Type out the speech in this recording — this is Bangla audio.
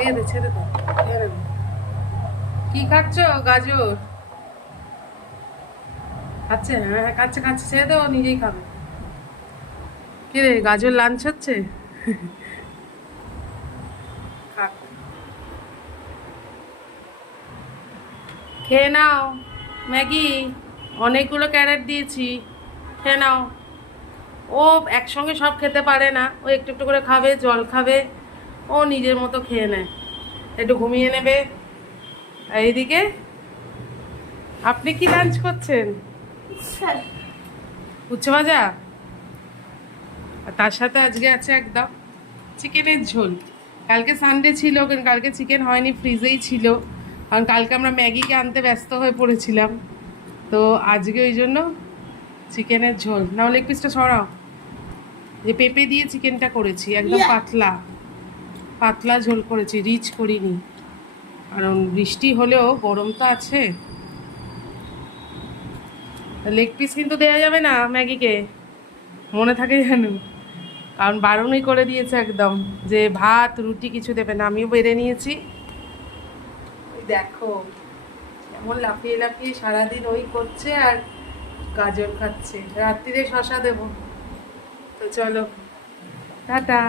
দিয়ে দে, ছেড়ে দাও, খেয়ে নেবে। কি খাচ্ছ? গাজর খাচ্ছে? হ্যাঁ হ্যাঁ, খাচ্ছে খাচ্ছে, ছেড়ে দাও, নিজেই খাবে। কি রে, গাজর লাঞ্চ হচ্ছে? খাক। খেয়ে নাও ম্যাগি, অনেকগুলো ক্যারেট দিয়েছি, খেয়ে নাও। ও একসঙ্গে সব খেতে পারে না, ও একটু একটু করে খাবে, জল খাবে, ও নিজের মতো খেয়ে নেয়, একটু ঘুমিয়ে নেবে। আর এইদিকে আপনি কি লাঞ্চ করছেন? উচ্ছে ভাজা, আর তার সাথে আজকে আছে একদম চিকেনের ঝোল। কালকে সানডে ছিল, কিন্তু কালকে চিকেন হয়নি, ফ্রিজেই ছিল, কারণ কালকে আমরা ম্যাগিকে আনতে ব্যস্ত হয়ে পড়েছিলাম। তো আজকে ওই জন্য চিকেনের ঝোল। না হলে এক পিসটা সরাও, যে পেঁপে দিয়ে চিকেনটা করেছি, একদম পাতলা পাতলা ঝোল করেছি, রিচ করিনি, কারণ বৃষ্টি হলেও গরম তো আছে। লেগ পিস কিন্তু দেওয়া যাবে না ম্যাগিকে, মনে থাকে যেন, কারণ বারণই করে দিয়েছে একদম, যে ভাত রুটি কিছু দেবে না। আমিও বেড়ে নিয়েছি। ওই দেখো কেমন লাফিয়ে লাফিয়ে সারাদিন ওই করছে আর গাজর খাচ্ছে। রাত্রিরে শশা দেবো। তো চলো, টাটা।